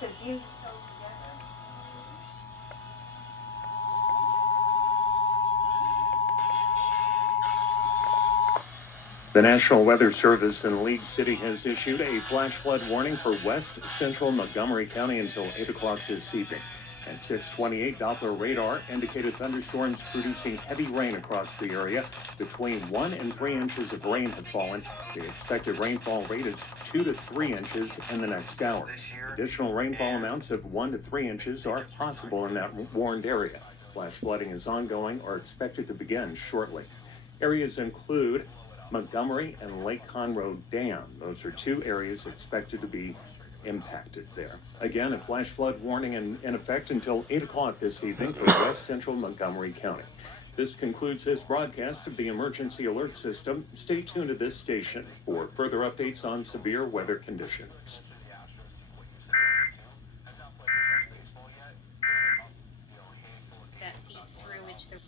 because you. The National Weather Service in League City has issued a flash flood warning for west central Montgomery County until 8 o'clock this evening. At 6:28, Doppler radar indicated thunderstorms producing heavy rain across the area. Between 1 and 3 inches of rain have fallen. The expected rainfall rate is 2 to 3 inches in the next hour. Additional rainfall amounts of 1 to 3 inches are possible in that warned area. Flash flooding is ongoing or expected to begin shortly. Areas include Montgomery and Lake Conroe Dam. Those are two areas expected to be impacted there. Again, a flash flood warning in effect until 8 o'clock this evening for west central Montgomery County. This concludes this broadcast of the Emergency Alert System. Stay tuned to this station for further updates on severe weather conditions. That feeds through into the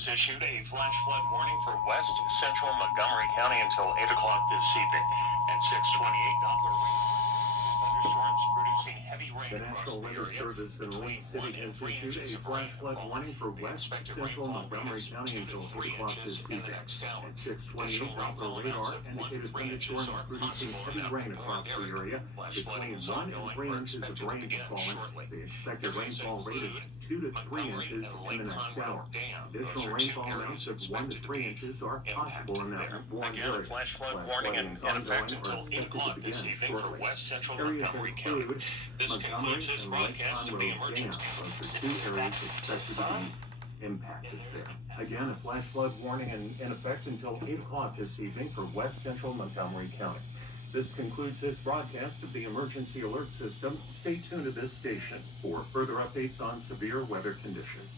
has issued a flash flood warning for west central Montgomery County until 8 o'clock this evening. At 6:28, Doppler thunderstorms producing heavy rain. The National Weather Service in League City has issued a flash flood warning for west central Montgomery County until 8 o'clock this evening. At 6:28, Doppler radar indicated thunderstorms producing heavy rain across the area. Between 1 and 3 inches of rain have fallen. The expected rainfall rate is 2 to 3 inches in the next hour. Additional rainfall amounts of 1 to 3 inches are possible in that warned area. Flash flood warning in effect until 8 o'clock this evening for west central Montgomery County. This concludes this broadcast of the emergency. Those are two areas expected to be impacted there. Again, a flash flood warning in effect until 8 o'clock this evening for west central Montgomery County. This concludes this broadcast of the Emergency Alert System. Stay tuned to this station for further updates on severe weather conditions.